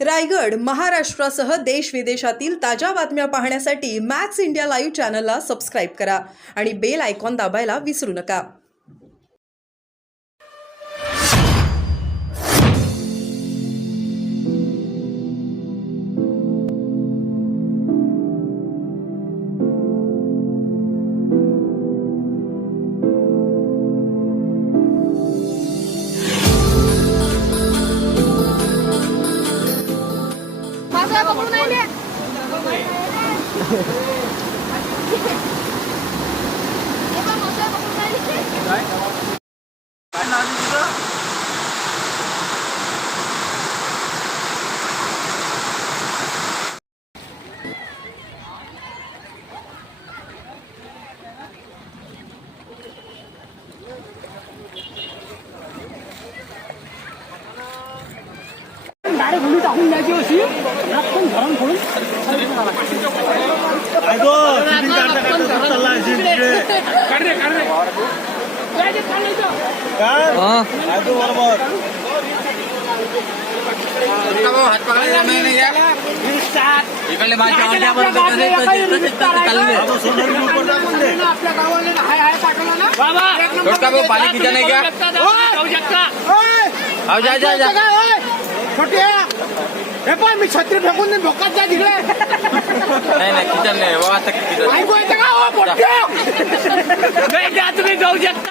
रायगड, महाराष्ट्रासह देश विदेशातील ताज्या बातम्या पाहण्यासाठी मॅक्स इंडिया लाईव्ह चॅनलला सबस्क्राईब करा आणि बेल आयकॉन दाबायला विसरू नका. डायरेक्ट घुली टाकून द्यायची अशी पण घरून फोडून हात पकडायला नाही इकडले माझ्या आपल्या गावाला हाय हाय पाठवला ना बाबा पाणी पिता नाही क्या जा जा जा छोटे हे पण मी छत्री फेकून भोकात जा तिकडे नाही नाही किचन नाही बाबा आता ऐकू येतं का हो पोट्या तुम्ही जाऊ शकता.